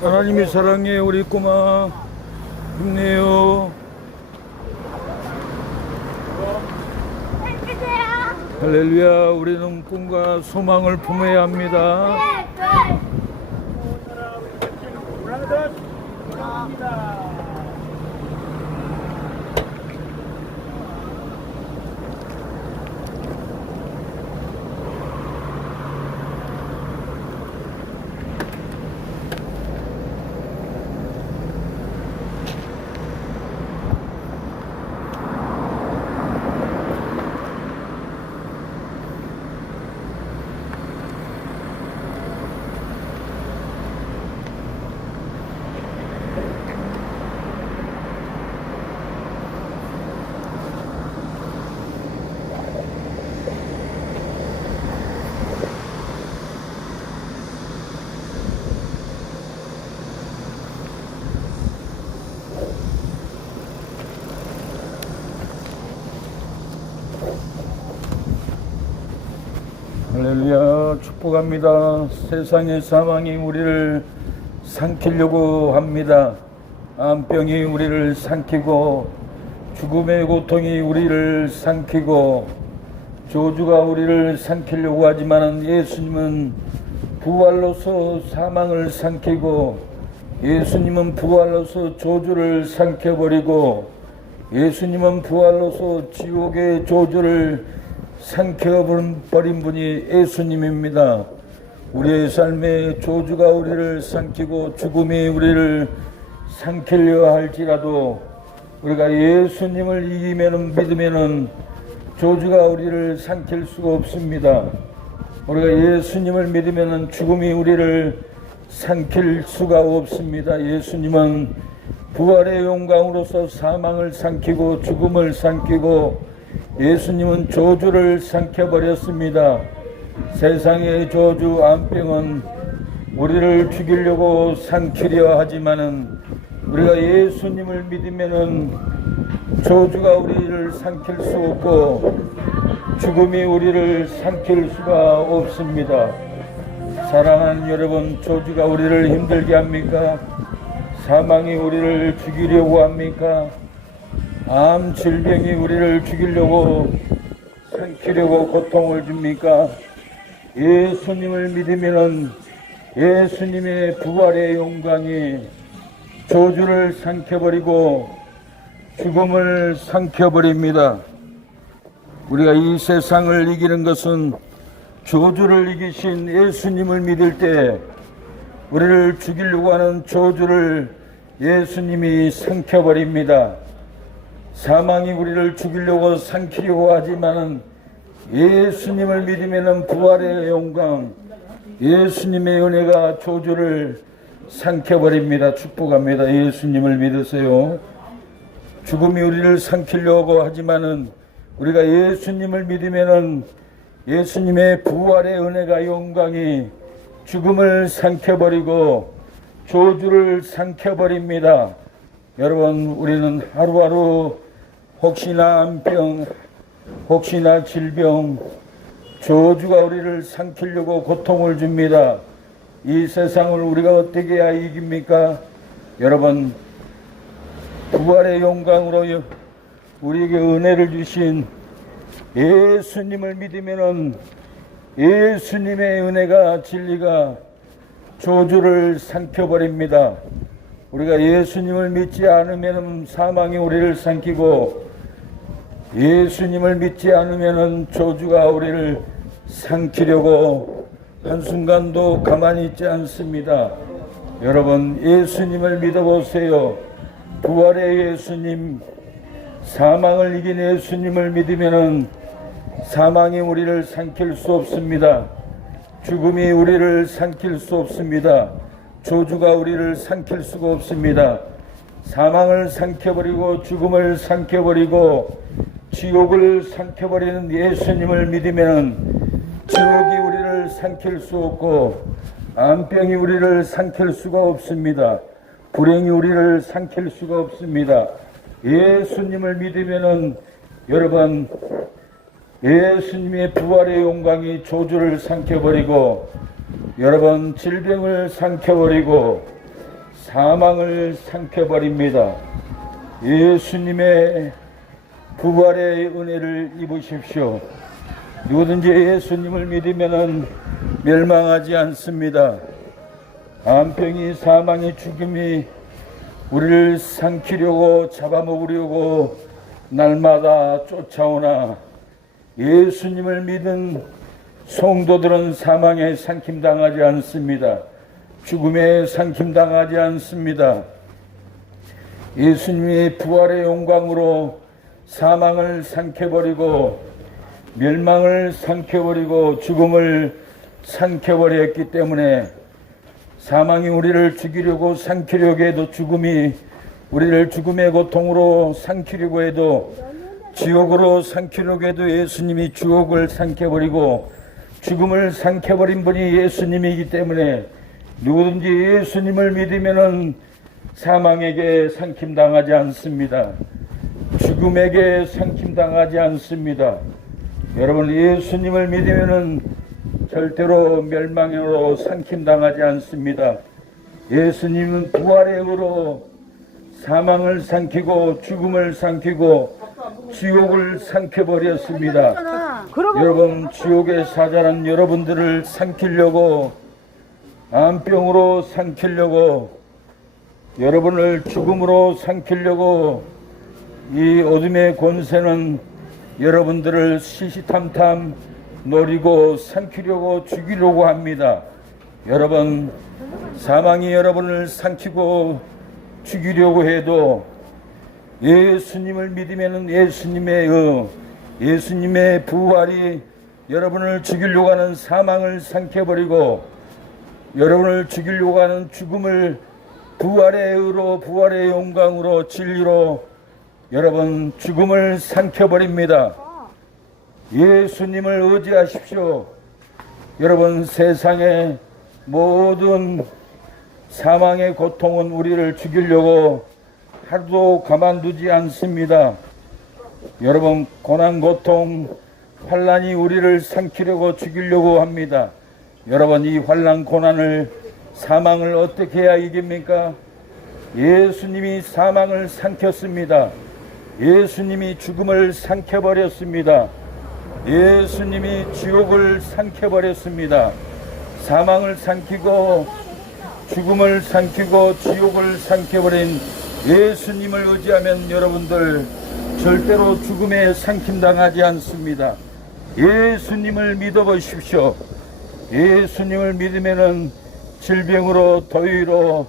하나님이 사랑해 우리 꼬마 힘내요. 할렐루야. 우리는 꿈과 소망을 품어야 합니다. 할렐루야. 축복합니다. 세상의 사망이 우리를 삼키려고 합니다. 암병이 우리를 삼키고 죽음의 고통이 우리를 삼키고 저주가 우리를 삼키려고 하지만 예수님은 부활로서 사망을 삼키고 예수님은 부활로서 저주를 삼켜버리고 예수님은 부활로서 지옥의 저주를 삼켜버린 분이 예수님입니다. 우리의 삶에 저주가 우리를 삼키고 죽음이 우리를 삼키려 할지라도 우리가 예수님을 믿으면은 저주가 우리를 삼킬 수가 없습니다. 우리가 예수님을 믿으면은 죽음이 우리를 삼킬 수가 없습니다. 예수님은 부활의 영광으로서 사망을 삼키고 죽음을 삼키고 예수님은 저주를 삼켜버렸습니다. 세상의 저주 암병은 우리를 죽이려고 삼키려 하지만은 우리가 예수님을 믿으면은 저주가 우리를 삼킬 수 없고 죽음이 우리를 삼킬 수가 없습니다. 사랑하는 여러분, 저주가 우리를 힘들게 합니까? 사망이 우리를 죽이려고 합니까? 암 질병이 우리를 죽이려고 삼키려고 고통을 줍니까? 예수님을 믿으면은 예수님의 부활의 영광이 저주를 삼켜버리고 죽음을 삼켜버립니다. 우리가 이 세상을 이기는 것은 저주를 이기신 예수님을 믿을 때 우리를 죽이려고 하는 저주를 예수님이 삼켜버립니다. 사망이 우리를 죽이려고 삼키려고 하지만은 예수님을 믿으면은 부활의 영광, 예수님의 은혜가 저주를 삼켜버립니다. 축복합니다. 예수님을 믿으세요. 죽음이 우리를 삼키려고 하지만은 우리가 예수님을 믿으면은 예수님의 부활의 은혜가 영광이 죽음을 삼켜버리고 저주를 삼켜버립니다. 여러분, 우리는 하루하루 혹시나 암병, 혹시나 질병, 저주가 우리를 삼키려고 고통을 줍니다. 이 세상을 우리가 어떻게 해야 이깁니까? 여러분, 부활의 영광으로 우리에게 은혜를 주신 예수님을 믿으면은 예수님의 은혜가 진리가 저주를 삼켜버립니다. 우리가 예수님을 믿지 않으면 사망이 우리를 삼키고 예수님을 믿지 않으면 저주가 우리를 삼키려고 한순간도 가만히 있지 않습니다. 여러분, 예수님을 믿어보세요. 부활의 예수님, 사망을 이긴 예수님을 믿으면 사망이 우리를 삼킬 수 없습니다. 죽음이 우리를 삼킬 수 없습니다. 저주가 우리를 삼킬 수가 없습니다. 사망을 삼켜버리고 죽음을 삼켜버리고 지옥을 삼켜버리는 예수님을 믿으면 지옥이 우리를 삼킬 수 없고 암병이 우리를 삼킬 수가 없습니다. 불행이 우리를 삼킬 수가 없습니다. 예수님을 믿으면은 여러분, 예수님의 부활의 영광이 저주를 삼켜버리고 여러분 질병을 삼켜버리고 사망을 삼켜버립니다. 예수님의 부활의 은혜를 입으십시오. 누구든지 예수님을 믿으면 멸망하지 않습니다. 암병이 사망의 죽음이 우리를 삼키려고 잡아먹으려고 날마다 쫓아오나 예수님을 믿은 성도들은 사망에 삼킴당하지 않습니다. 죽음에 삼킴당하지 않습니다. 예수님의 부활의 영광으로 사망을 삼켜버리고 멸망을 삼켜버리고 죽음을 삼켜버렸기 때문에 사망이 우리를 죽이려고 삼키려고 해도 죽음이 우리를 죽음의 고통으로 삼키려고 해도 지옥으로 삼키려고 해도 예수님이 지옥을 삼켜버리고 죽음을 삼켜버린 분이 예수님이기 때문에 누구든지 예수님을 믿으면은 사망에게 삼킴당하지 않습니다. 죽음에게 삼킴당하지 않습니다. 여러분 예수님을 믿으면은 절대로 멸망으로 삼킴당하지 않습니다. 예수님은 부활의 의로 사망을 삼키고 죽음을 삼키고 지옥을 삼켜버렸습니다. 여러분 지옥의 사자는 여러분들을 삼키려고 암병으로 삼키려고 여러분을 죽음으로 삼키려고 이 어둠의 권세는 여러분들을 시시탐탐 노리고 삼키려고 죽이려고 합니다. 여러분 사망이 여러분을 삼키고 죽이려고 해도 예수님을 믿으면 예수님의 부활이 여러분을 죽이려고 하는 사망을 삼켜버리고 여러분을 죽이려고 하는 죽음을 부활의 의로 부활의 영광으로 진리로 여러분 죽음을 삼켜버립니다. 예수님을 의지하십시오. 여러분 세상의 모든 사망의 고통은 우리를 죽이려고 하루도 가만두지 않습니다. 여러분 고난 고통 환난이 우리를 삼키려고 죽이려고 합니다. 여러분 이 환난 고난을 사망을 어떻게 해야 이깁니까? 예수님이 사망을 삼켰습니다. 예수님이 죽음을 삼켜버렸습니다. 예수님이 지옥을 삼켜버렸습니다. 사망을 삼키고 죽음을 삼키고 지옥을 삼켜버린 예수님을 의지하면 여러분들 절대로 죽음에 삼킴당하지 않습니다. 예수님을 믿어보십시오. 예수님을 믿으면은 질병으로 더위로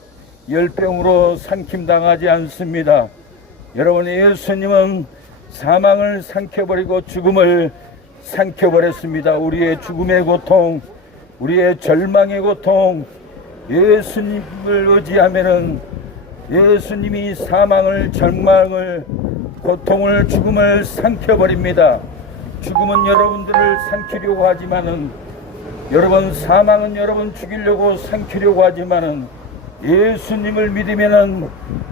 열병으로 삼킴당하지 않습니다. 여러분 예수님은 사망을 삼켜버리고 죽음을 삼켜버렸습니다. 우리의 죽음의 고통, 우리의 절망의 고통, 예수님을 의지하면은 예수님이 사망을, 절망을, 고통을, 죽음을 삼켜버립니다. 죽음은 여러분들을 삼키려고 하지만은 여러분 사망은 여러분 죽이려고 삼키려고 하지만은 예수님을 믿으면은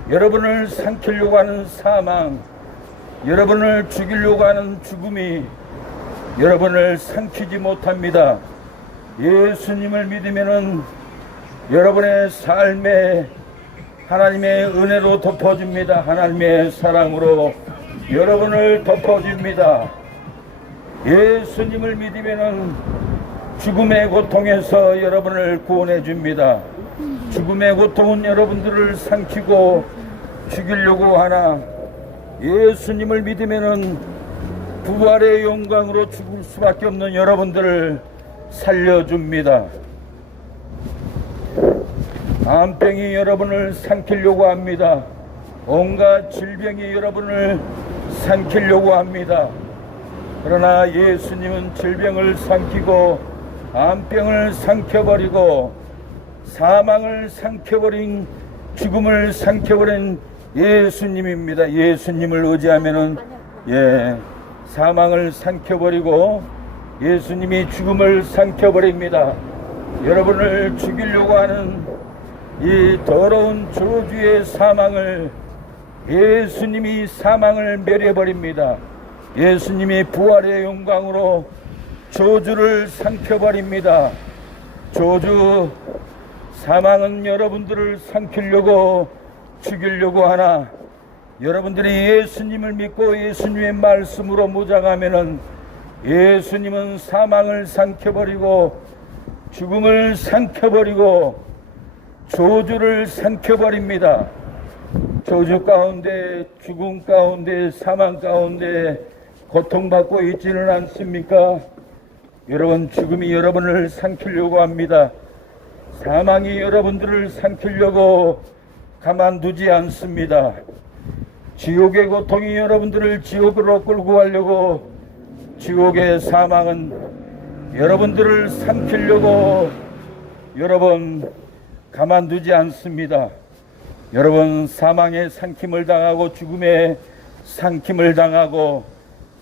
여러분을 삼키려고 하는 사망, 여러분을 죽이려고 하는 죽음이 여러분을 삼키지 못합니다. 예수님을 믿으면은 여러분의 삶에 하나님의 은혜로 덮어줍니다. 하나님의 사랑으로 여러분을 덮어줍니다. 예수님을 믿으면은 죽음의 고통에서 여러분을 구원해 줍니다. 죽음의 고통은 여러분들을 삼키고 죽이려고 하나 예수님을 믿으면은 부활의 영광으로 죽을 수밖에 없는 여러분들을 살려줍니다. 암병이 여러분을 삼키려고 합니다. 온갖 질병이 여러분을 삼키려고 합니다. 그러나 예수님은 질병을 삼키고 암병을 삼켜버리고 사망을 삼켜버린 죽음을 삼켜버린 예수님입니다. 예수님을 의지하면은 사망을 삼켜버리고 예수님이 죽음을 삼켜버립니다. 여러분을 죽이려고 하는 이 더러운 저주의 사망을 예수님이 사망을 멸해버립니다. 예수님이 부활의 영광으로 저주를 삼켜버립니다. 저주 사망은 여러분들을 삼키려고 죽이려고 하나, 여러분들이 예수님을 믿고 예수님의 말씀으로 무장하면은 예수님은 사망을 삼켜버리고 죽음을 삼켜버리고 저주를 삼켜버립니다. 저주 가운데, 죽음 가운데, 사망 가운데 고통받고 있지는 않습니까? 여러분, 죽음이 여러분을 삼키려고 합니다. 사망이 여러분들을 삼키려고 가만두지 않습니다. 지옥의 고통이 여러분들을 지옥으로 끌고 가려고, 지옥의 사망은 여러분들을 삼키려고 여러분 가만두지 않습니다. 여러분, 사망의 삼킴을 당하고 죽음의 삼킴을 당하고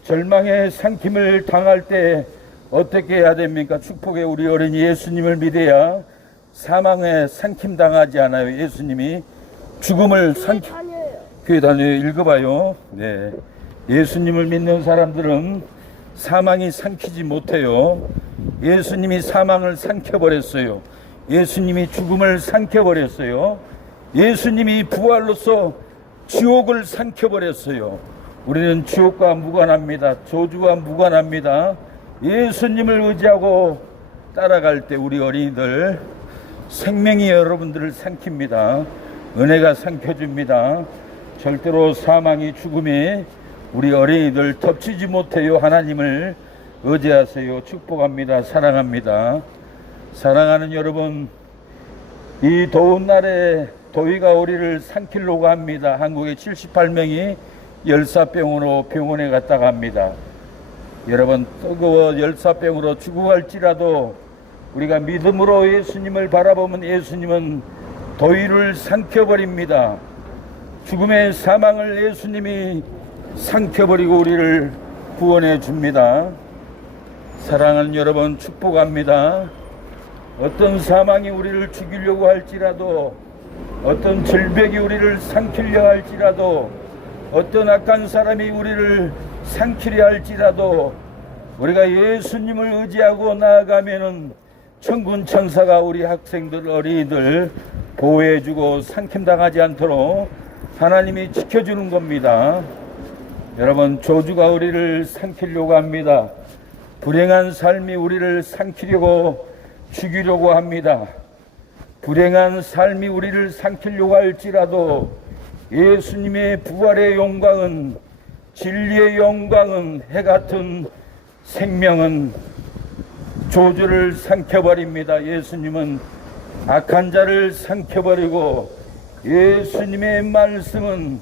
절망의 삼킴을 당할 때 어떻게 해야 됩니까? 축복의 우리 어린이 예수님을 믿어야 사망에 삼킴 당하지 않아요. 예수님이 죽음을 삼킴. 교회 다녀요. 읽어봐요. 네. 예수님을 믿는 사람들은 사망이 삼키지 못해요. 예수님이 사망을 삼켜버렸어요. 예수님이 죽음을 삼켜버렸어요. 예수님이 부활로서 지옥을 삼켜버렸어요. 우리는 지옥과 무관합니다. 저주와 무관합니다. 예수님을 의지하고 따라갈 때 우리 어린이들 생명이 여러분들을 삼킵니다. 은혜가 삼켜줍니다. 절대로 사망이 죽음이 우리 어린이들 덮치지 못해요. 하나님을 의지하세요. 축복합니다. 사랑합니다. 사랑하는 여러분, 이 더운 날에 더위가 우리를 삼키려고 합니다. 한국에 78명이 열사병으로 병원에 갔다가 합니다. 여러분, 뜨거워 열사병으로 죽어갈지라도 우리가 믿음으로 예수님을 바라보면 예수님은 더위를 삼켜버립니다. 죽음의 사망을 예수님이 삼켜버리고 우리를 구원해 줍니다. 사랑하는 여러분, 축복합니다. 어떤 사망이 우리를 죽이려고 할지라도, 어떤 절벽이 우리를 삼키려 할지라도, 어떤 악한 사람이 우리를 삼키려 할지라도 우리가 예수님을 의지하고 나아가면은 천군 천사가 우리 학생들, 어린이들 보호해주고 삼킴당하지 않도록 하나님이 지켜주는 겁니다. 여러분, 저주가 우리를 삼키려고 합니다. 불행한 삶이 우리를 삼키려고 죽이려고 합니다. 불행한 삶이 우리를 삼키려고 할지라도 예수님의 부활의 영광은, 진리의 영광은, 해같은 생명은 저주를 삼켜버립니다. 예수님은 악한 자를 삼켜버리고 예수님의 말씀은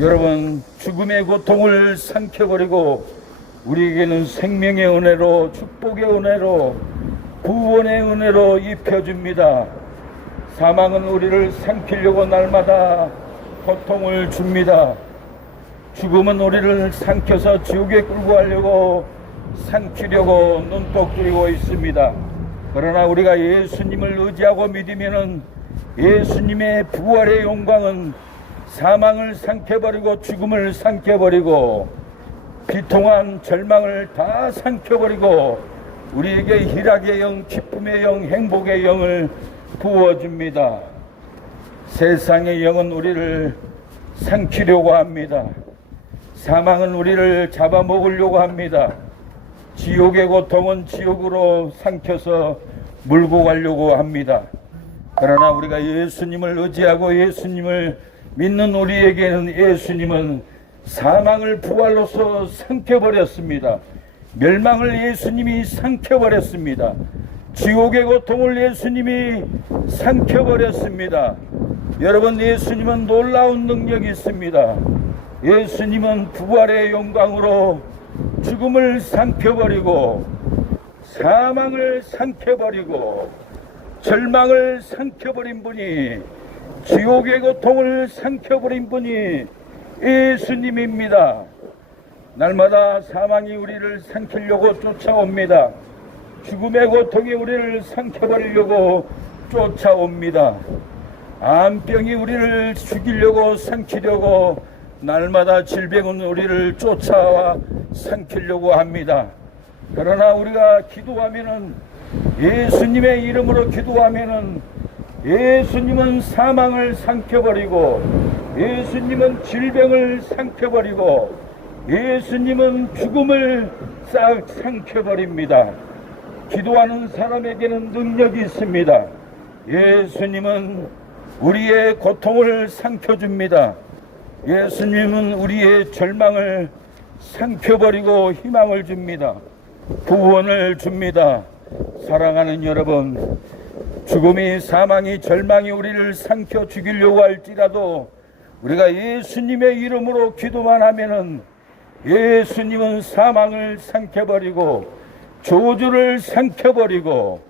여러분 죽음의 고통을 삼켜버리고 우리에게는 생명의 은혜로, 축복의 은혜로, 구원의 은혜로 입혀줍니다. 사망은 우리를 삼키려고 날마다 고통을 줍니다. 죽음은 우리를 삼켜서 지옥에 끌고 가려고 삼키려고 눈독 들이고 있습니다. 그러나 우리가 예수님을 의지하고 믿으면은 예수님의 부활의 영광은 사망을 삼켜버리고 죽음을 삼켜버리고 비통한 절망을 다 삼켜버리고 우리에게 희락의 영, 기쁨의 영, 행복의 영을 부어줍니다. 세상의 영은 우리를 삼키려고 합니다. 사망은 우리를 잡아먹으려고 합니다. 지옥의 고통은 지옥으로 삼켜서 물고 가려고 합니다. 그러나 우리가 예수님을 의지하고 예수님을 믿는 우리에게는 예수님은 사망을 부활로서 삼켜버렸습니다. 멸망을 예수님이 삼켜버렸습니다. 지옥의 고통을 예수님이 삼켜버렸습니다. 여러분, 예수님은 놀라운 능력이 있습니다. 예수님은 부활의 영광으로 죽음을 삼켜버리고 사망을 삼켜버리고 절망을 삼켜버린 분이, 지옥의 고통을 삼켜버린 분이 예수님입니다. 날마다 사망이 우리를 삼키려고 쫓아옵니다. 죽음의 고통이 우리를 삼켜버리려고 쫓아옵니다. 암병이 우리를 죽이려고 삼키려고 날마다 질병은 우리를 쫓아와 삼키려고 합니다. 그러나 우리가 기도하면은 예수님의 이름으로 기도하면은 예수님은 사망을 삼켜버리고 예수님은 질병을 삼켜버리고 예수님은 죽음을 싹 삼켜버립니다. 기도하는 사람에게는 능력이 있습니다. 예수님은 우리의 고통을 삼켜줍니다. 예수님은 우리의 절망을 삼켜버리고 희망을 줍니다. 구원을 줍니다. 사랑하는 여러분, 죽음이, 사망이, 절망이 우리를 삼켜 죽이려고 할지라도 우리가 예수님의 이름으로 기도만 하면은 예수님은 사망을 삼켜버리고 저주를 삼켜버리고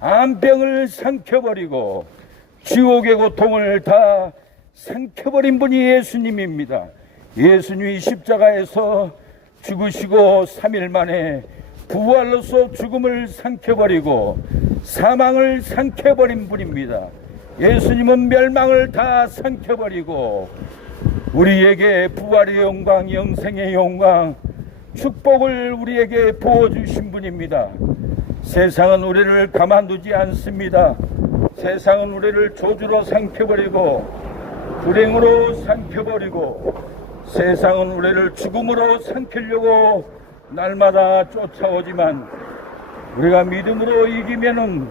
암병을 삼켜버리고 지옥의 고통을 다 삼켜버린 분이 예수님입니다. 예수님이 십자가에서 죽으시고 3일 만에 부활로서 죽음을 삼켜버리고 사망을 삼켜버린 분입니다. 예수님은 멸망을 다 삼켜버리고 우리에게 부활의 영광, 영생의 영광, 축복을 우리에게 부어주신 분입니다. 세상은 우리를 가만두지 않습니다. 세상은 우리를 저주로 삼켜버리고 불행으로 삼켜버리고 세상은 우리를 죽음으로 삼키려고 날마다 쫓아오지만 우리가 믿음으로 이기면은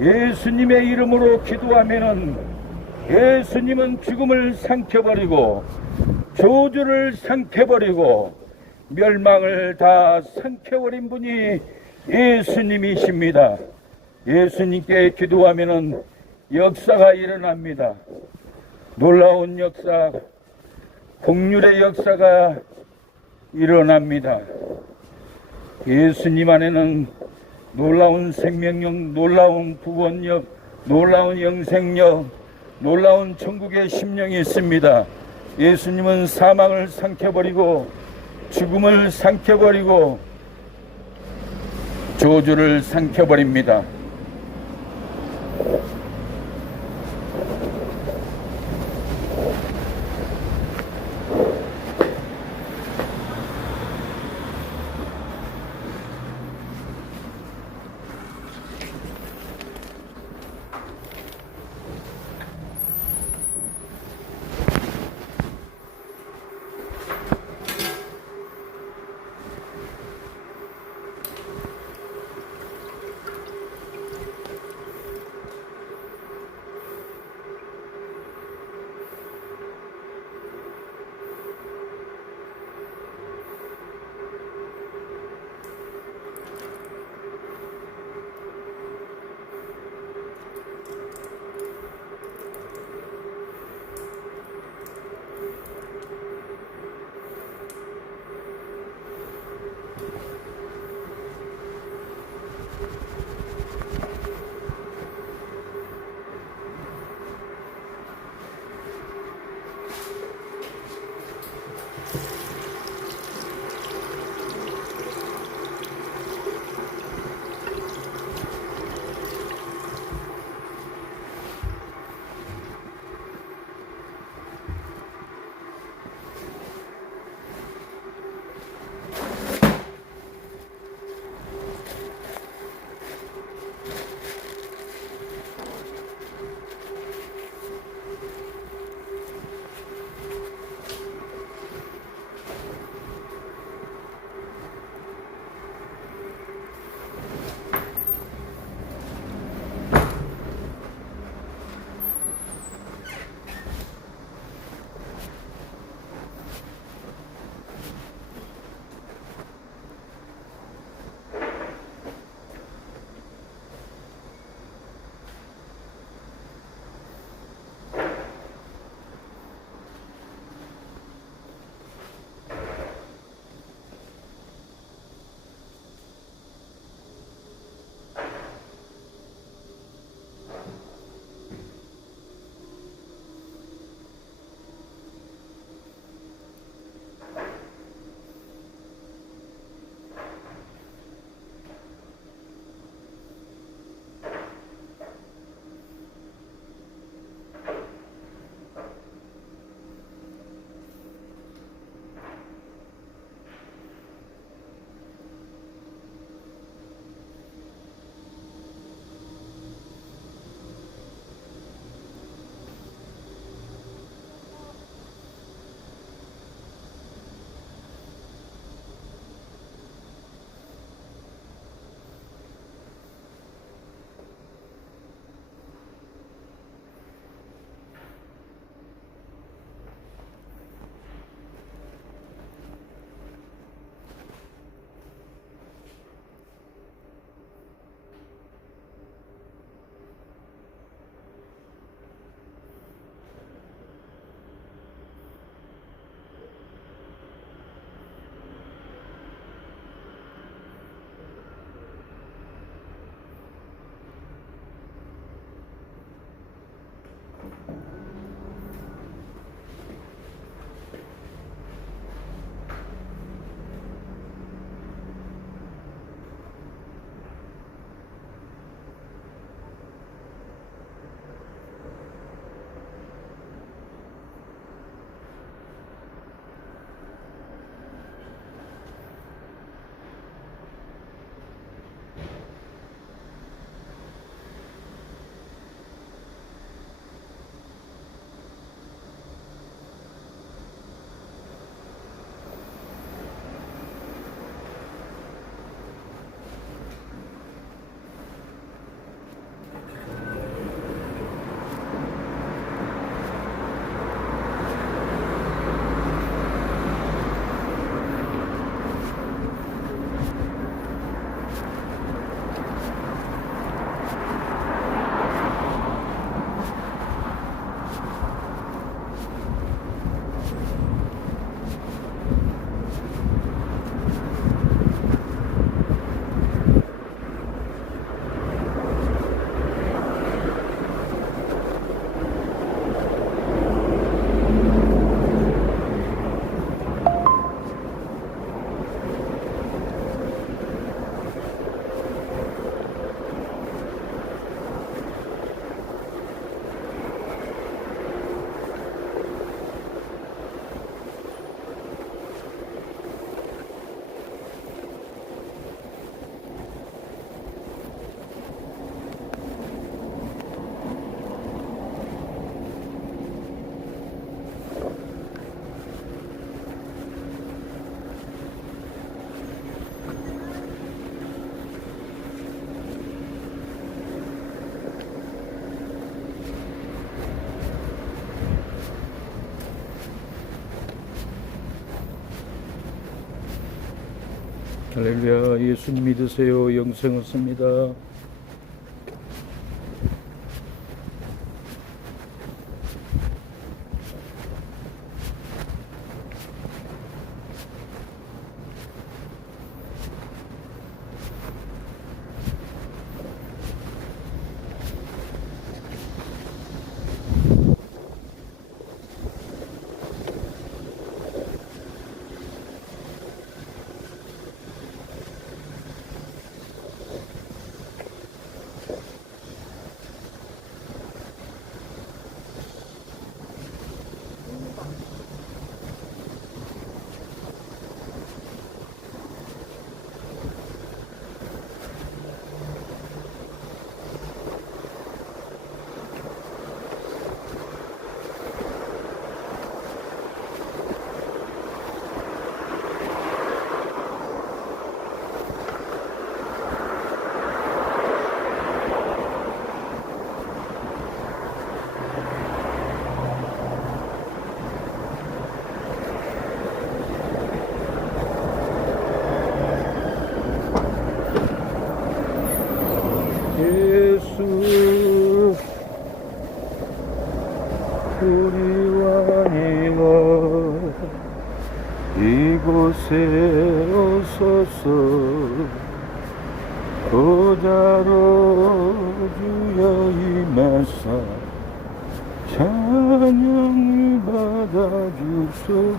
예수님의 이름으로 기도하면은 예수님은 죽음을 삼켜버리고 저주를 삼켜버리고 멸망을 다 삼켜버린 분이 예수님이십니다. 예수님께 기도하면은 역사가 일어납니다. 놀라운 역사, 긍휼의 역사가 일어납니다. 예수님 안에는 놀라운 생명력, 놀라운 구원력, 놀라운 영생력, 놀라운 천국의 심령이 있습니다. 예수님은 사망을 삼켜버리고 죽음을 삼켜버리고 저주를 삼켜버립니다. 할렐루야. 예수 믿으세요. 영생 얻습니다. 예수 우리 왕이여 이곳에 오소서 보좌로 주여 임하사 찬양을 받아주소서.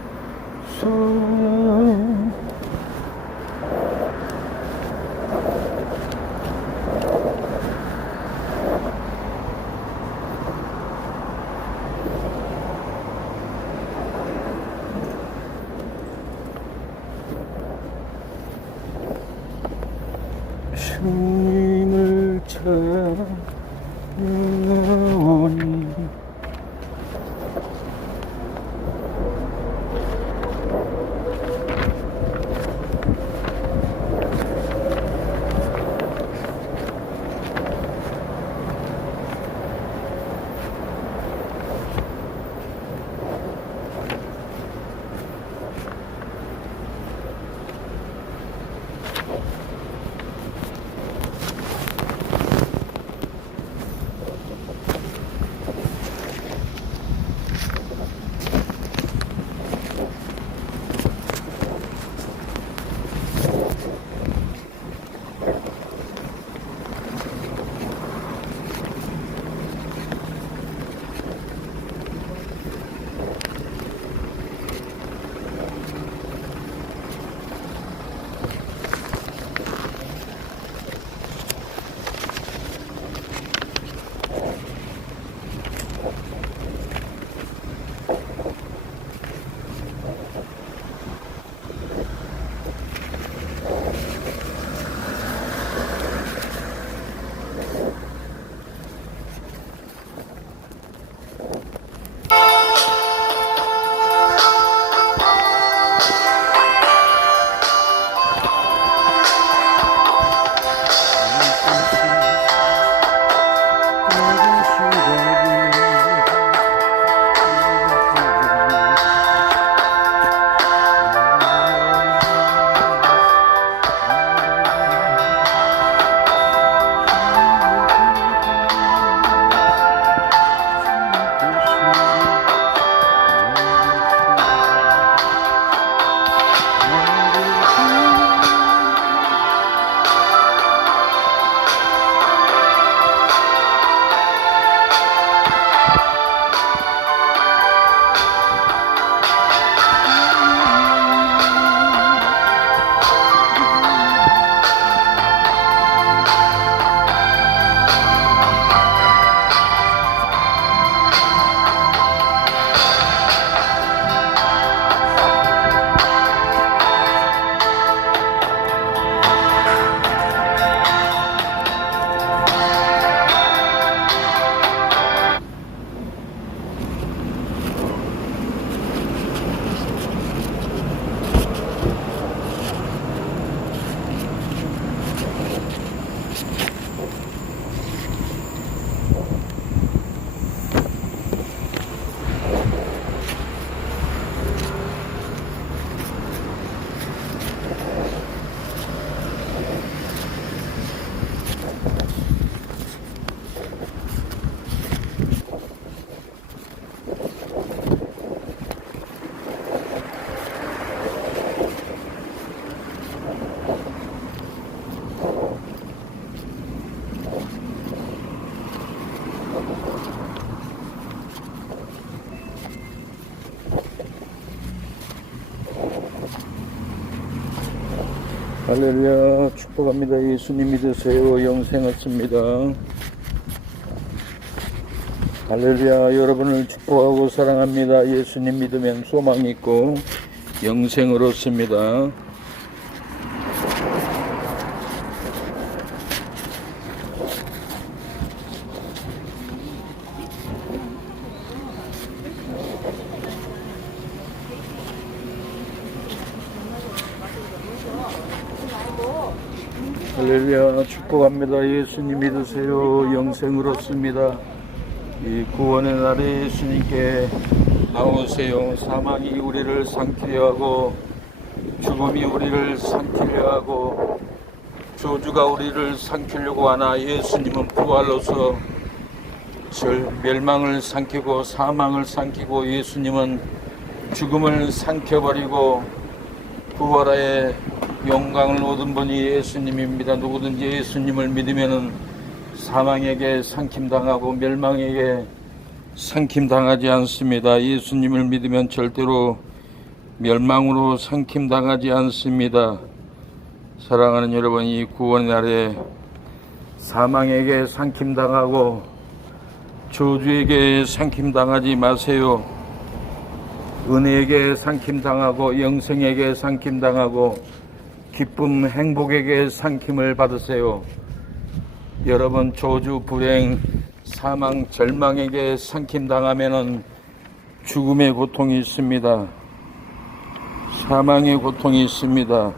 주님을 찾아오니 할렐루야, 축복합니다. 예수님 믿으세요. 영생 얻습니다. 할렐루야, 여러분을 축복하고 사랑합니다. 예수님 믿으면 소망이 있고 영생을 얻습니다. 할렐루야, 축복합니다. 예수님 믿으세요. 영생을 얻습니다. 이 구원의 날에 예수님께 나오세요. 사망이 우리를 삼키려 하고 죽음이 우리를 삼키려 하고 저주가 우리를 삼키려고 하나 예수님은 부활로서 멸망을 삼키고 사망을 삼키고 예수님은 죽음을 삼켜버리고 부활의 영광을 얻은 분이 예수님입니다. 누구든지 예수님을 믿으면은 사망에게 삼킴당하고 멸망에게 삼킴당하지 않습니다. 예수님을 믿으면 절대로 멸망으로 삼킴당하지 않습니다. 사랑하는 여러분, 이 구원의 날에 사망에게 삼킴당하고 저주에게 삼킴당하지 마세요. 은혜에게 삼킴당하고 영생에게 삼킴당하고 기쁨, 행복에게 삼킴을 받으세요. 여러분, 저주, 불행, 사망, 절망에게 삼킴당하면은 죽음의 고통이 있습니다. 사망의 고통이 있습니다.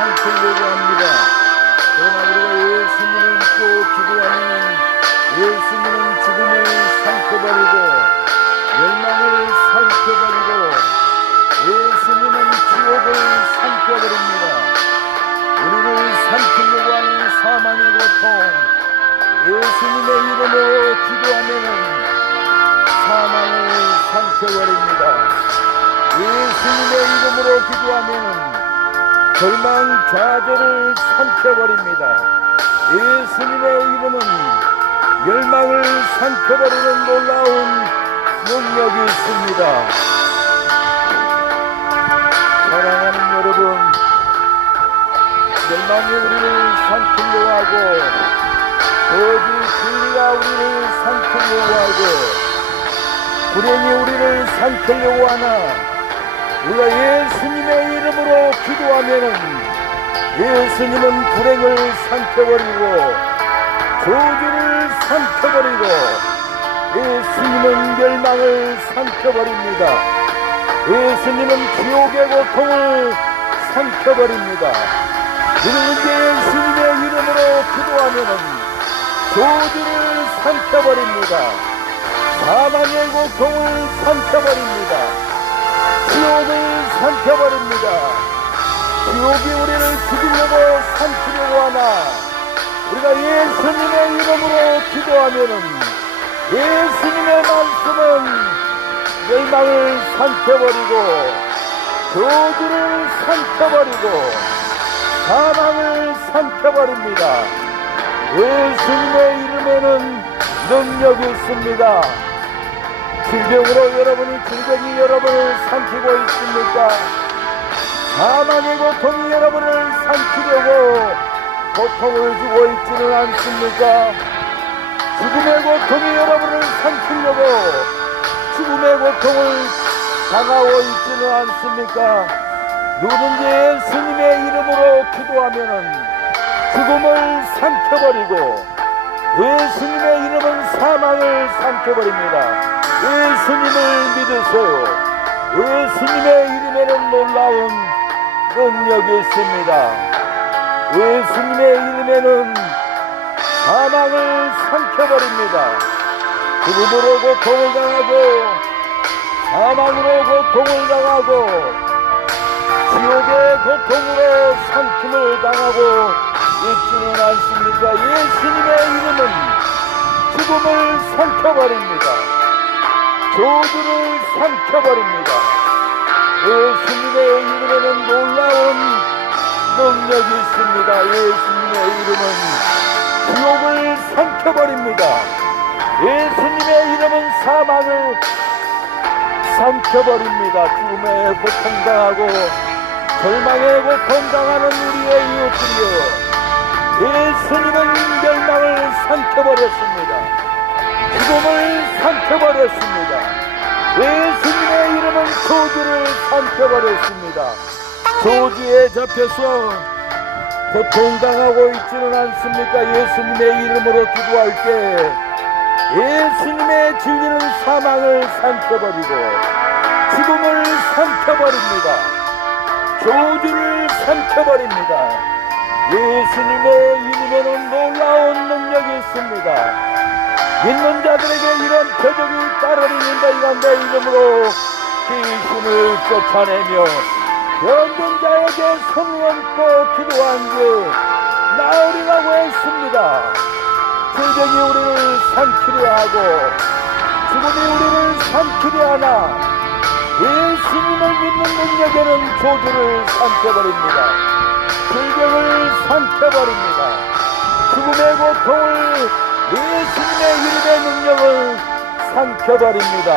삼키려고 합니다. 그러나 우리가 예수님을 믿고 기도하면 예수님은 죽음을 삼켜버리고 멸망을 삼켜버리고 예수님은 지옥을 삼켜버립니다. 우리를 삼키려고 하는 사망의 고통, 예수님의 이름으로 기도하면 사망을 삼켜버립니다. 예수님의 이름으로 기도하면 절망좌절을 삼켜버립니다. 예수님의 이름은 멸망을 삼켜버리는 놀라운 능력이 있습니다. 사랑하는 여러분, 멸망이 우리를 삼키려고 하고 거짓 진리가 우리를 삼키려고 하고 불행이 우리를 삼키려고 하나 우리가 예수님의 이름으로 기도하면은 예수님은 불행을 삼켜버리고 저주를 삼켜버리고 예수님은 멸망을 삼켜버립니다. 예수님은 지옥의 고통을 삼켜버립니다. 우리는 예수님의 이름으로 기도하면은 저주를 삼켜버립니다. 사망의 고통을 삼켜버립니다. 지옥을 삼켜버립니다. 지옥이 우리를 죽이려고 삼키려고 하나 우리가 예수님의 이름으로 기도하면은 예수님의 말씀은 멸망을 삼켜버리고 저주를 삼켜버리고 사망을 삼켜버립니다. 예수님의 이름에는 능력이 있습니다. 질병으로 여러분이 질병이 여러분을 삼키고 있습니까? 사망의 고통이 여러분을 삼키려고 고통을 주고 있지는 않습니까? 죽음의 고통이 여러분을 삼키려고 죽음의 고통을 당하고 있지는 않습니까? 누구든지 예수님의 이름으로 기도하면은 죽음을 삼켜버리고 예수님의 이름은 사망을 삼켜버립니다. 예수님을 믿으세요. 예수님의 이름에는 놀라운 능력이 있습니다. 예수님의 이름에는 사망을 삼켜버립니다. 죽음으로 고통을 당하고 사망으로 고통을 당하고 지옥의 고통으로 삼킴을 당하고 있지는 않습니까? 예수님의 이름은 죽음을 삼켜버립니다. 저주를 삼켜버립니다. 예수님의 이름에는 놀라운 능력이 있습니다. 예수님의 이름은 지옥을 삼켜버립니다. 예수님의 이름은 사망을 삼켜버립니다. 죽음의 고통당하고 절망의 고통당하는 우리의 이웃들이여, 예수님은 멸망을 삼켜버렸습니다. 죽음을 삼켜버렸습니다. 예수님의 이름은 저주를 삼켜버렸습니다. 저주에 잡혀서 고통당하고 있지는 않습니까? 예수님의 이름으로 기도할 때 예수님의 진리는 사망을 삼켜버리고 죽음을 삼켜버립니다. 저주를 삼켜버립니다. 예수님의 이름에는 놀라운 능력이 있습니다. 믿는 자들에게 이런 표적이 따르는 자의 이름으로 귀신을 쫓아내며 병든 자에게 손 얹고 기도한 즉 나으리라고 했습니다. 질병이 우리를 삼키려 하고 죽음이 우리를 삼키려 하나 예수님을 믿는 능력에는 저주를 삼켜버립니다. 질병을 삼켜버립니다. 죽음의 고통을 예수님의 이름의 능력을 삼켜버립니다.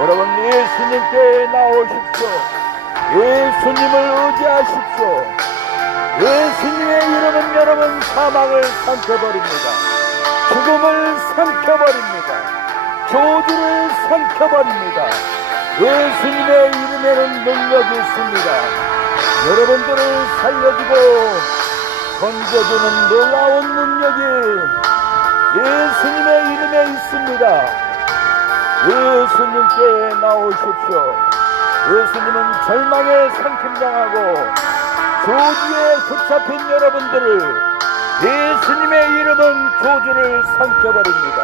여러분, 예수님께 나오십시오. 예수님을 의지하십시오. 예수님의 이름은 여러분 사망을 삼켜버립니다. 죽음을 삼켜버립니다. 저주를 삼켜버립니다. 예수님의 이름에는 능력이 있습니다. 여러분들을 살려주고 건져주는 놀라운 능력이 예수님의 이름에 있습니다. 예수님께 나오십시오. 예수님은 절망에 삼킴당하고 저주에 붙잡힌 여러분들을 예수님의 이름은 저주를 삼켜버립니다.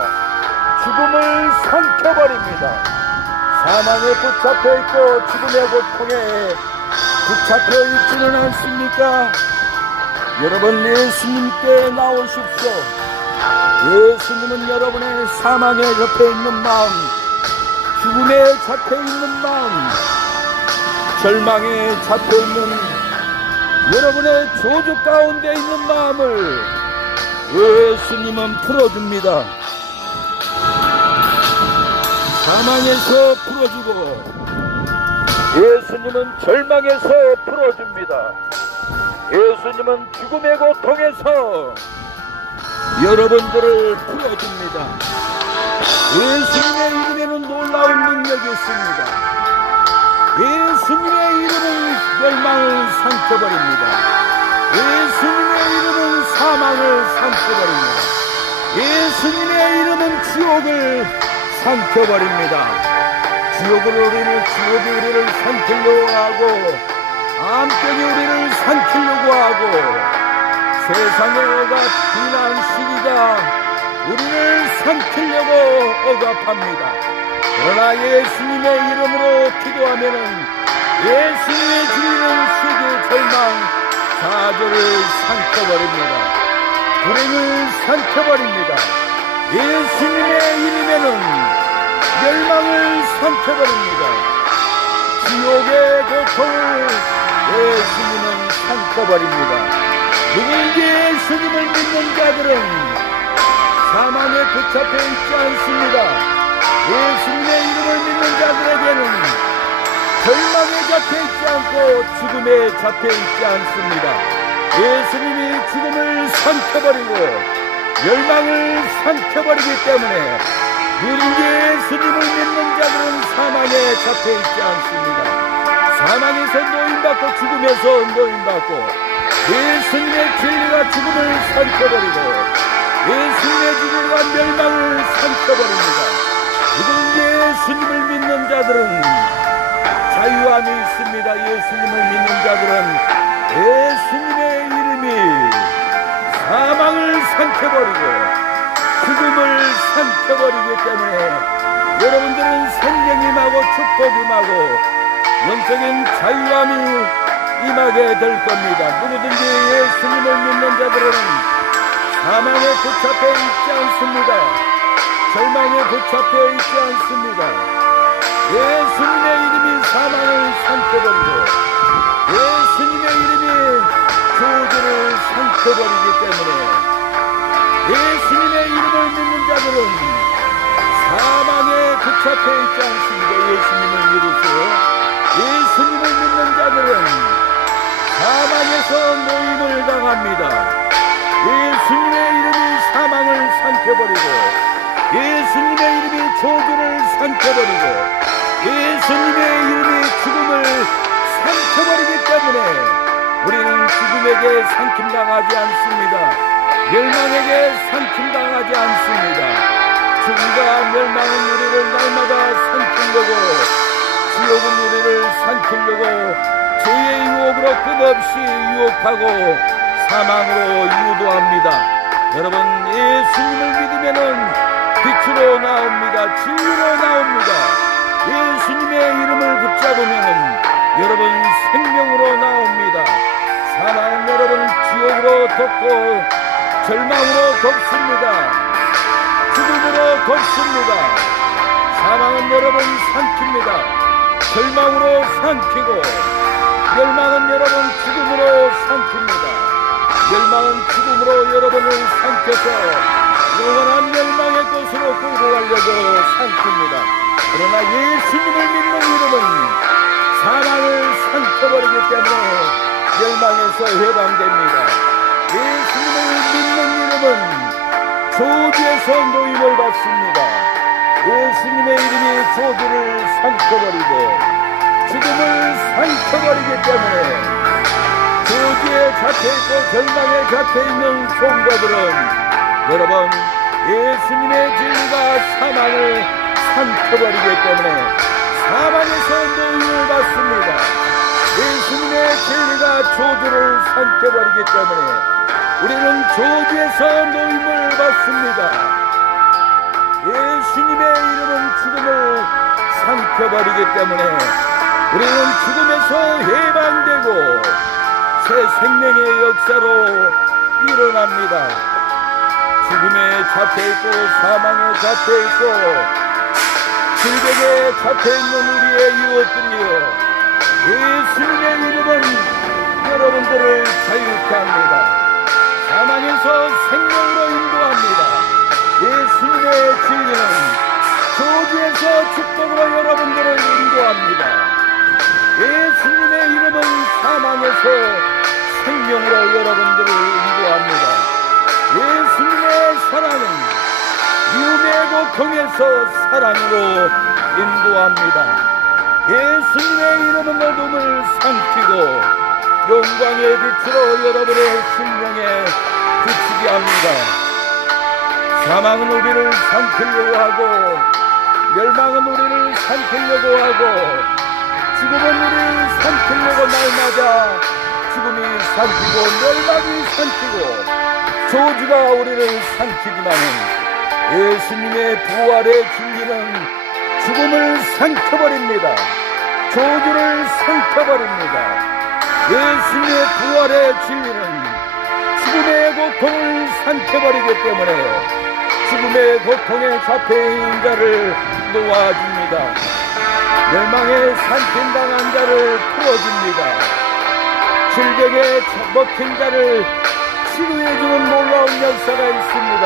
죽음을 삼켜버립니다. 사망에 붙잡혀있고 죽음의 고통에 붙잡혀있지는 않습니까? 여러분, 예수님께 나오십시오. 예수님은 여러분의 사망에 잡혀있는 마음, 죽음에 잡혀있는 마음, 절망에 잡혀있는 여러분의 저주 가운데 있는 마음을 예수님은 풀어줍니다. 사망에서 풀어주고 예수님은 절망에서 풀어줍니다. 예수님은 죽음의 고통에서 여러분들을 풀어줍니다. 예수님의 이름에는 놀라운 능력이 있습니다. 예수님의 이름은 멸망을 삼켜버립니다. 예수님의 이름은 사망을 삼켜버립니다. 예수님의 이름은 지옥을 삼켜버립니다. 지옥이 우리를 삼키려고 하고 암병이 우리를 삼키려고 하고 세상의 비난 시기가 우리를 삼키려고 억압합니다. 그러나 예수님의 이름으로 기도하면은 예수님의 진리는 시기, 절망, 좌절을 삼켜버립니다. 불행을 삼켜버립니다. 예수님의 이름에는 멸망을 삼켜버립니다. 지옥의 고통을 예수님은 삼켜버립니다. 누구든지 예수님을 믿는 자들은 사망에 붙잡혀 있지 않습니다. 예수님의 이름을 믿는 자들에게는 절망에 잡혀 있지 않고 죽음에 잡혀 있지 않습니다. 예수님이 죽음을 삼켜버리고 멸망을 삼켜버리기 때문에 누군지 예수님을 믿는 자들은 사망에 잡혀 있지 않습니다. 사망에서 노임받고 죽음에서 노임받고 예수님의 진리가 죽음을 삼켜버리고 예수님의 진리가 멸망을 삼켜버립니다. 누군지 예수님을 믿는 자들은 자유함이 있습니다. 예수님을 믿는 자들은 예수님의 이름이 사망을 삼켜버리고 죽음을 삼켜버리기 때문에 여러분들은 생명이 임하고 축복이 임하고 영적인 자유함이 임하게 될 겁니다. 누구든지 예수님을 믿는 자들은 사망에 붙잡혀 있지 않습니다. 절망에 붙잡혀 있지 않습니다. 예수님의 이름이 사망을 삼켜버리고 예수님의 이름이 저주를 삼켜버리기 때문에 예수님의 이름을 믿는 자들은 사망에 붙잡혀 있지 않습니다. 예수님을 믿으세요. 예수님을 믿는 자들은 사망에서 노임을 당합니다. 예수님의 이름이 사망을 삼켜버리고 예수님의 이름이 저주를 삼켜버리고 예수님의 이름이 죽음을 삼켜버리기 때문에 우리는 죽음에게 삼킴당하지 않습니다. 멸망에게 삼킴당하지 않습니다. 죽음과 멸망은 우리를 날마다 삼키려고 지옥은 우리를 삼키려고 죄의 유혹으로 끝없이 유혹하고 사망으로 유도합니다. 여러분 예수님을 믿으면은 빛으로 나옵니다. 진리로 나옵니다. 예수님의 이름을 붙잡으면은 여러분 생명으로 나옵니다. 사망은 여러분 지옥으로 덮고 절망으로 덮습니다. 죽음으로 덮습니다. 사망은 여러분 삼킵니다. 절망으로 삼키고 멸망은 여러분 죽음으로 삼킵니다. 멸망은 죽음으로 여러분을 삼켜서 영원한 멸망의 곳으로 끌고 가려고 삼킵니다. 그러나 예수님을 믿는 이름은 사망을 삼켜버리기 때문에 멸망에서 해방됩니다. 예수님을 믿는 이름은 저주에서 노임을 받습니다. 예수님의 이름이 저주를 삼켜버리고 죽음을 삼켜버리기 때문에 저주에 잡혀있고 절망에 잡혀있는 성도들은 여러분 예수님의 진리가 사망을 삼켜버리기 때문에 사망에서 노임을 받습니다. 예수님의 진리가 저주를 삼켜버리기 때문에 우리는 저주에서 노임을 받습니다. 예수님의 이름은 죽음을 삼켜버리기 때문에 우리는 죽음에서 해방되고 새 생명의 역사로 일어납니다. 죽음에 잡혀있고 사망에 잡혀있고 질병에 잡혀있는 우리의 유업들이여 예수님의 이름은 여러분들을 자유케 합니다. 사망에서 생명으로 인도합니다. 예수님의 진리는 저주에서 축복으로 여러분들을 인도합니다. 예수님의 이름은 사망에서 생명으로 여러분들을 인도합니다. 예수님의 사랑은 미움의 고통에서 사랑으로 인도합니다. 예수님의 이름은 어둠을 삼키고 영광의 빛으로 여러분의 심령에 비추게 합니다. 사망은 우리를 삼키려고 하고 멸망은 우리를 삼키려고 하고 죽음은 우리를 삼키려고 날마다 죽음이 삼키고 멸망이 삼키고 저주가 우리를 삼키지만은 예수님의 부활의 진리는 죽음을 삼켜버립니다. 저주를 삼켜버립니다. 예수님의 부활의 진리는 죽음의 고통을 삼켜버리기 때문에 죽음의 고통에 잡혀있는 자를 놓아줍니다. 멸망에 삼킨당한 자를 풀어줍니다. 질병에 먹힌 자를 치료해주는 놀라운 역사가 있습니다.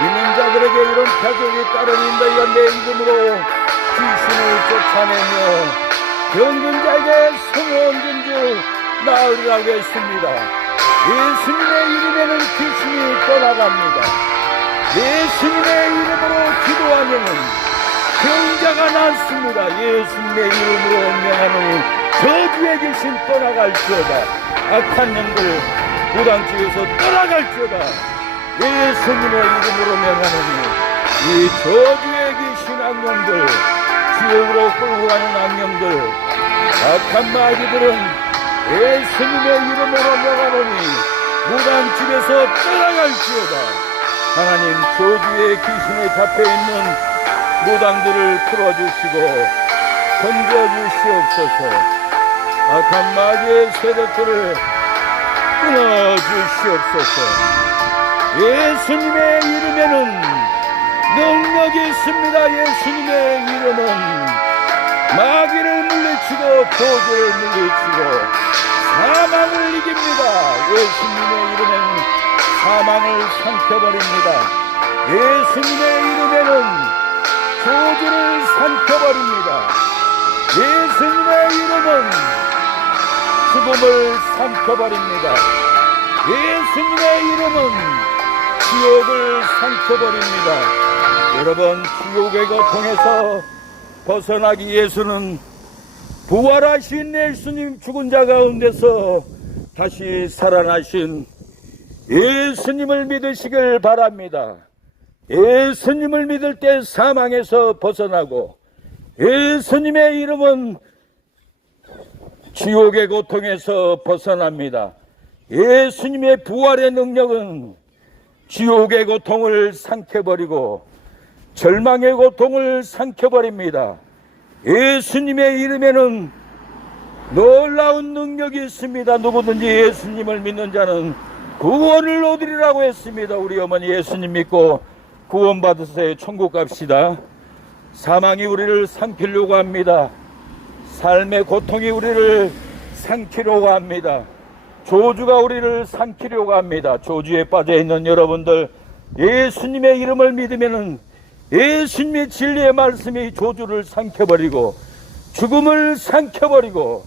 믿는 자들에게 이런 표적이 따르니 너희가 내 이름으로 귀신을 쫓아내며 병든 자에게 성원전 주 나으리라고 했습니다. 예수님의 이름에는 귀신이 떠나갑니다. 예수님의 이름으로 기도하면은 병자가 낫습니다. 예수님의 이름으로 명하노니 저주의 귀신 떠나갈지어다. 악한 영들 무당집에서 떠나갈지어다. 예수님의 이름으로 명하노니 이 저주의 귀신 악령들, 지옥으로 끌고 가는 악령들, 악한 마귀들은 예수님의 이름으로 명하노니 무당집에서 떠나갈지어다. 하나님, 저주의 귀신에 잡혀있는 무당들을 풀어주시고 건져주시옵소서. 악한 마귀의 세력들을 끊어주시옵소서. 예수님의 이름에는 능력이 있습니다. 예수님의 이름은 마귀를 물리치고 저주를 물리치고 사망을 이깁니다. 예수님의 이름은 사망을 삼켜버립니다. 예수님의 이름에는 저주를 삼켜버립니다. 예수님의 이름은 죽음을 삼켜버립니다. 예수님의 이름은 지옥을 삼켜버립니다. 여러분, 지옥의 고통에서 벗어나기 위해서는 부활하신 예수님, 죽은 자 가운데서 다시 살아나신 예수님을 믿으시길 바랍니다. 예수님을 믿을 때 사망에서 벗어나고, 예수님의 이름은 지옥의 고통에서 벗어납니다. 예수님의 부활의 능력은 지옥의 고통을 삼켜버리고 절망의 고통을 삼켜버립니다. 예수님의 이름에는 놀라운 능력이 있습니다. 누구든지 예수님을 믿는 자는 구원을 얻으리라고 했습니다. 우리 어머니 예수님 믿고 구원 받으세요. 천국 갑시다. 사망이 우리를 삼키려고 합니다. 삶의 고통이 우리를 삼키려고 합니다. 조주가 우리를 삼키려고 합니다. 조주에 빠져있는 여러분들, 예수님의 이름을 믿으면은 예수님의 진리의 말씀이 조주를 삼켜버리고 죽음을 삼켜버리고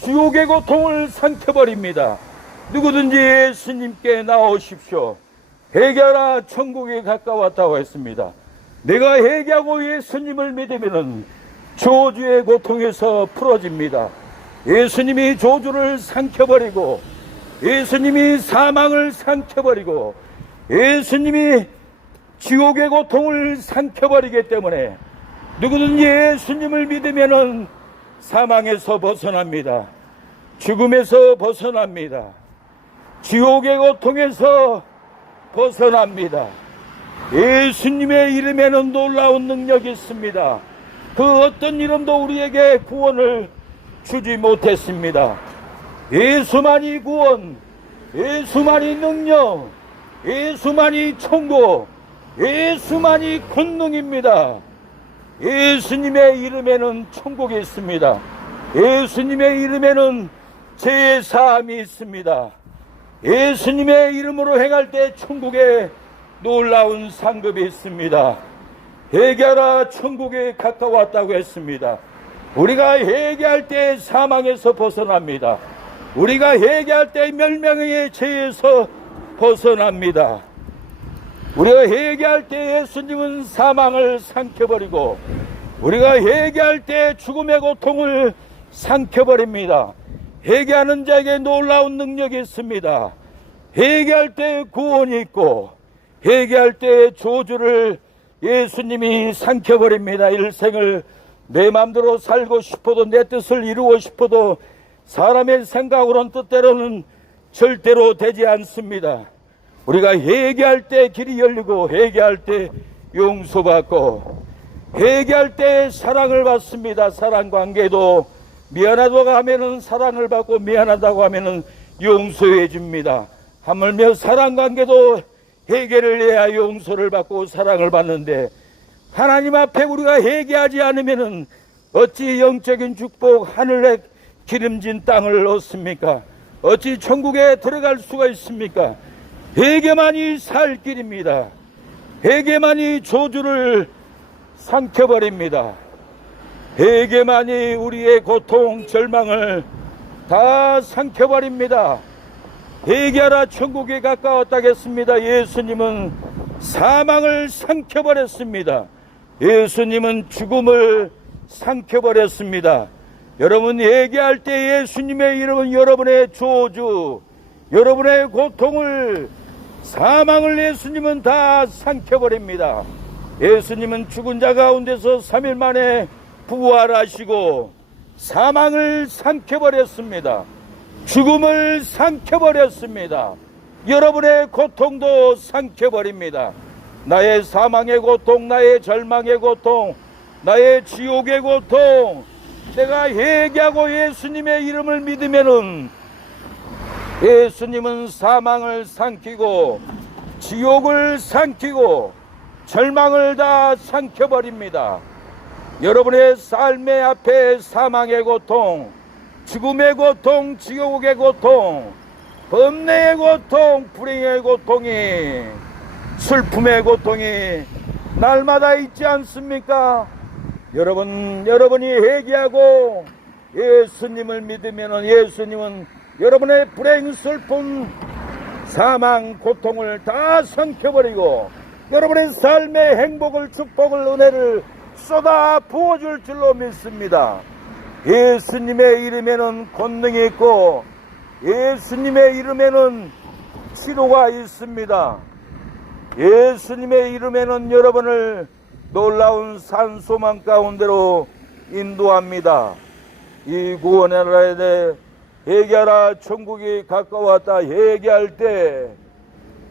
지옥의 고통을 삼켜버립니다. 누구든지 예수님께 나오십시오. 회개하라, 천국이 가까웠다고 했습니다. 내가 회개하고 예수님을 믿으면은 조주의 고통에서 풀어집니다. 예수님이 조주를 삼켜버리고 예수님이 사망을 삼켜버리고 예수님이 지옥의 고통을 삼켜버리기 때문에 누구든지 예수님을 믿으면은 사망에서 벗어납니다. 죽음에서 벗어납니다. 지옥의 고통에서 벗어납니다. 예수님의 이름에는 놀라운 능력이 있습니다. 그 어떤 이름도 우리에게 구원을 주지 못했습니다. 예수만이 구원, 예수만이 능력, 예수만이 천국, 예수만이 권능입니다. 예수님의 이름에는 천국이 있습니다. 예수님의 이름에는 죄의 사함이 있습니다. 예수님의 이름으로 행할 때 천국에 놀라운 상급이 있습니다. 회개하라, 천국에 가까웠다고 했습니다. 우리가 회개할 때 사망에서 벗어납니다. 우리가 회개할 때 멸망의 죄에서 벗어납니다. 우리가 회개할 때 예수님은 사망을 삼켜버리고 우리가 회개할 때 죽음의 고통을 삼켜버립니다. 회개하는 자에게 놀라운 능력이 있습니다. 회개할 때 구원이 있고 회개할 때 조주를 예수님이 삼켜버립니다. 일생을 내 마음대로 살고 싶어도 내 뜻을 이루고 싶어도 사람의 생각으로는 뜻대로는 절대로 되지 않습니다. 우리가 회개할 때 길이 열리고 회개할 때 용서받고 회개할 때 사랑을 받습니다. 사랑관계도 미안하다고 하면은 사랑을 받고 미안하다고 하면은 용서해 줍니다. 하물며 사랑관계도 회개를 해야 용서를 받고 사랑을 받는데 하나님 앞에 우리가 회개하지 않으면은 어찌 영적인 축복 하늘에 기름진 땅을 얻습니까? 어찌 천국에 들어갈 수가 있습니까? 회개만이 살 길입니다. 회개만이 조주를 삼켜버립니다. 회개만이 우리의 고통, 절망을 다 삼켜버립니다. 회개하라 천국에 가까웠다겠습니다. 예수님은 사망을 삼켜버렸습니다. 예수님은 죽음을 삼켜버렸습니다. 여러분, 회개할 때 예수님의 이름은 여러분의 저주, 여러분의 고통을, 사망을 예수님은 다 삼켜버립니다. 예수님은 죽은 자 가운데서 3일 만에 부활하시고 사망을 삼켜버렸습니다. 죽음을 삼켜버렸습니다. 여러분의 고통도 삼켜버립니다. 나의 사망의 고통, 나의 절망의 고통, 나의 지옥의 고통, 내가 회개하고 예수님의 이름을 믿으면은 예수님은 사망을 삼키고 지옥을 삼키고 절망을 다 삼켜버립니다. 여러분의 삶의 앞에 사망의 고통, 죽음의 고통, 지옥의 고통, 범례의 고통, 불행의 고통이, 슬픔의 고통이 날마다 있지 않습니까? 여러분이 회개하고 예수님을 믿으면 예수님은 여러분의 불행, 슬픔, 사망, 고통을 다 삼켜버리고 여러분의 삶의 행복을, 축복을, 은혜를 쏟아 부어줄 줄로 믿습니다. 예수님의 이름에는 권능이 있고 예수님의 이름에는 치료가 있습니다. 예수님의 이름에는 여러분을 놀라운 산소망 가운데로 인도합니다. 이 구원의 나라에 회개하라 천국이 가까웠다 회개할 때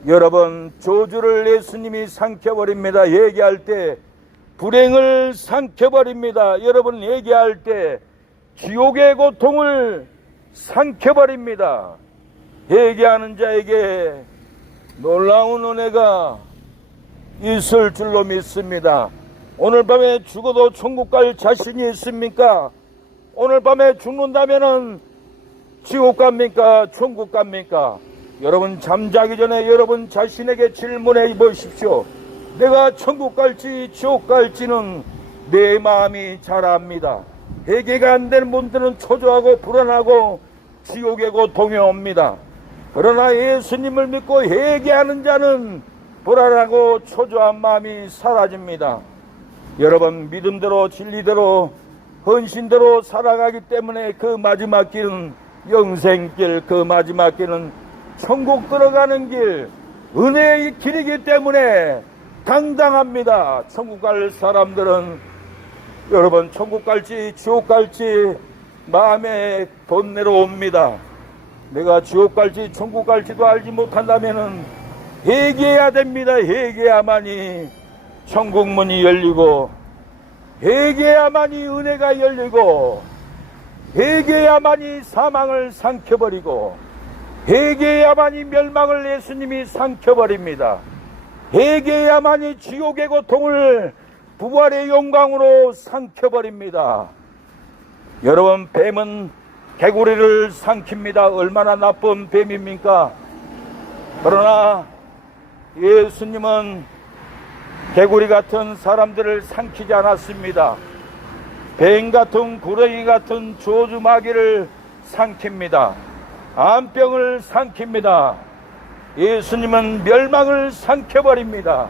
여러분 저주를 예수님이 삼켜버립니다. 회개할 때 불행을 삼켜버립니다. 여러분 회개할 때 지옥의 고통을 삼켜버립니다. 회개하는 자에게 놀라운 은혜가 있을 줄로 믿습니다. 오늘 밤에 죽어도 천국 갈 자신이 있습니까? 오늘 밤에 죽는다면은 지옥 갑니까? 천국 갑니까? 여러분 잠자기 전에 여러분 자신에게 질문해 보십시오. 내가 천국 갈지 지옥 갈지는 내 마음이 잘 압니다. 회개가 안 되는 분들은 초조하고 불안하고 지옥의 고통이 옵니다. 그러나 예수님을 믿고 회개하는 자는 불안하고 초조한 마음이 사라집니다. 여러분 믿음대로 진리대로 헌신대로 살아가기 때문에 그 마지막 길은 영생길, 그 마지막 길은 천국 들어가는 길, 은혜의 길이기 때문에 당당합니다. 천국 갈 사람들은 여러분 천국 갈지 지옥 갈지 마음에 번뇌로 옵니다. 내가 지옥 갈지 천국 갈지도 알지 못한다면은 회개해야 됩니다. 회개해야만이 천국 문이 열리고 회개해야만이 은혜가 열리고 회개해야만이 사망을 삼켜버리고 회개해야만이 멸망을 예수님이 삼켜버립니다. 회개해야만이 지옥의 고통을 부활의 영광으로 삼켜버립니다. 여러분 뱀은 개구리를 삼킵니다. 얼마나 나쁜 뱀입니까? 그러나 예수님은 개구리 같은 사람들을 삼키지 않았습니다. 뱀 같은 구렁이 같은 저주 마귀를 삼킵니다. 암병을 삼킵니다. 예수님은 멸망을 삼켜버립니다.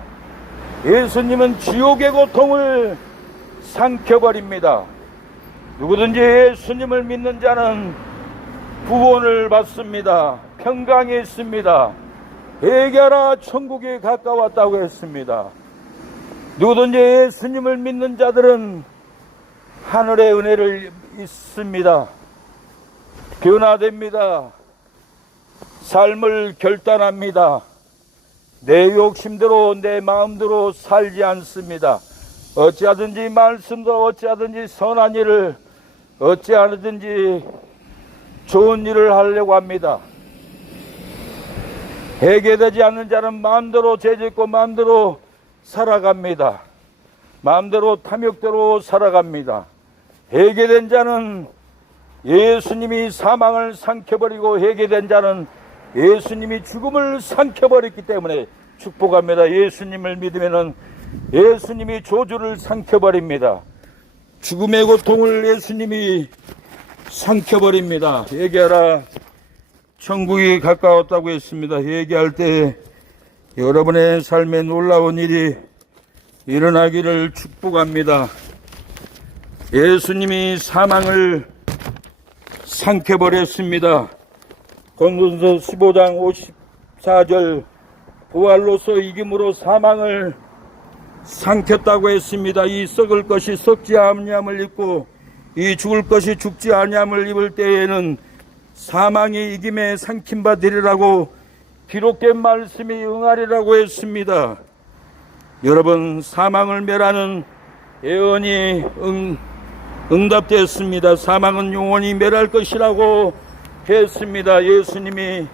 예수님은 지옥의 고통을 삼켜버립니다. 누구든지 예수님을 믿는 자는 구원을 받습니다. 평강이 있습니다. 회개하라 천국이 가까웠다고 했습니다. 누구든지 예수님을 믿는 자들은 하늘의 은혜를 있습니다. 변화됩니다. 삶을 결단합니다. 내 욕심대로 내 마음대로 살지 않습니다. 어찌하든지 말씀도 어찌하든지 선한 일을 어찌하든지 좋은 일을 하려고 합니다. 회개되지 않는 자는 마음대로 죄짓고 마음대로 살아갑니다. 마음대로 탐욕대로 살아갑니다. 회개된 자는 예수님이 사망을 삼켜버리고 회개된 자는 예수님이 죽음을 삼켜버렸기 때문에 축복합니다. 예수님을 믿으면은 예수님이 저주를 삼켜버립니다. 죽음의 고통을 예수님이 삼켜버립니다. 얘기하라. 천국이 가까웠다고 했습니다. 얘기할 때 여러분의 삶에 놀라운 일이 일어나기를 축복합니다. 예수님이 사망을 삼켜버렸습니다. 고린도전서 15장 54절 부활로서 이김으로 사망을 삼켰다고 했습니다. 이 썩을 것이 썩지 아니함을 입고 이 죽을 것이 죽지 아니함을 입을 때에는 사망이 이김에 삼킨 바 되리라고 기록된 말씀이 응하리라고 했습니다. 여러분, 사망을 멸하는 예언이 응답되었습니다. 사망은 영원히 멸할 것이라고 했습니다. 예수님이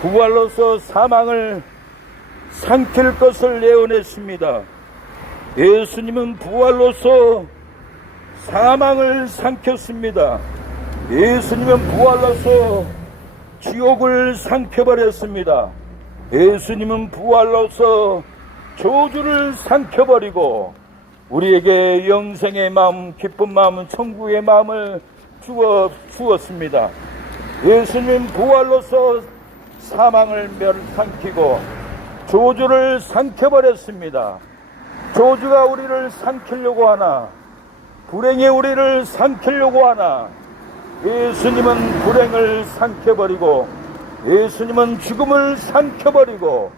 부활로서 사망을 삼킬 것을 예언했습니다. 예수님은 부활로서 사망을 삼켰습니다. 예수님은 부활로서 지옥을 삼켜버렸습니다. 예수님은 부활로서 저주를 삼켜버리고 우리에게 영생의 마음, 기쁜 마음, 천국의 마음을 주었습니다. 예수님은 부활로서 사망을 삼키고 저주를 삼켜버렸습니다. 저주가 우리를 삼키려고 하나, 불행이 우리를 삼키려고 하나, 예수님은 불행을 삼켜버리고 예수님은 죽음을 삼켜버리고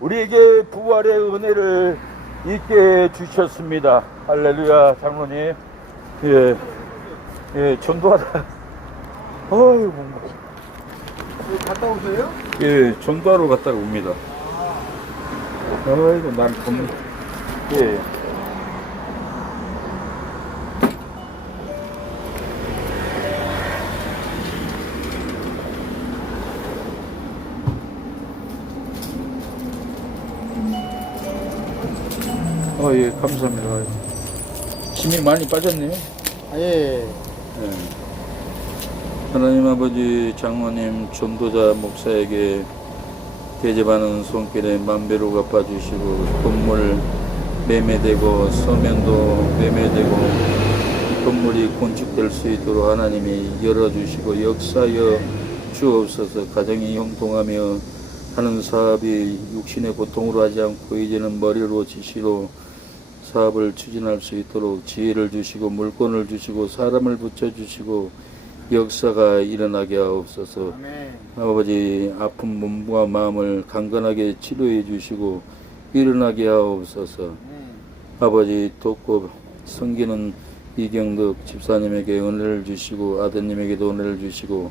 우리에게 부활의 은혜를 있게 주셨습니다. 할렐루야. 장로님, 전도하다. 어휴, 갔다 오세요? 전도하러 갔다가 옵니다. 아이고, 난 좀, 감사합니다. 힘이 많이 빠졌네요. 예. 하나님 아버지, 장로님, 전도자, 목사에게 대접하는 손길에 만배로 갚아주시고 건물 매매되고 서면도 매매되고 건물이 건축될 수 있도록 하나님이 열어주시고 역사여 주옵소서. 가정이 형통하며 하는 사업이 육신의 고통으로 하지 않고 이제는 머리로 지시로 사업을 추진할 수 있도록 지혜를 주시고 물건을 주시고 사람을 붙여주시고 역사가 일어나게 하옵소서. 아멘. 아버지, 아픈 몸과 마음을 강건하게 치료해 주시고 일어나게 하옵소서. 아버지, 돕고 섬기는 이경덕 집사님에게 은혜를 주시고 아드님에게도 은혜를 주시고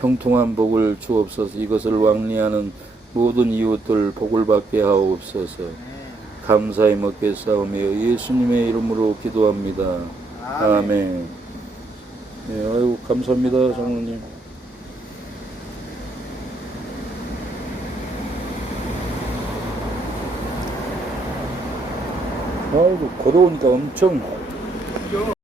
형통한 복을 주옵소서. 이것을 왕래하는 모든 이웃들 복을 받게 하옵소서. 감사히 먹겠사오며 예수님의 이름으로 기도합니다. 아멘. 아이고, 감사합니다, 장로님. 아이고, 걸어오니까 엄청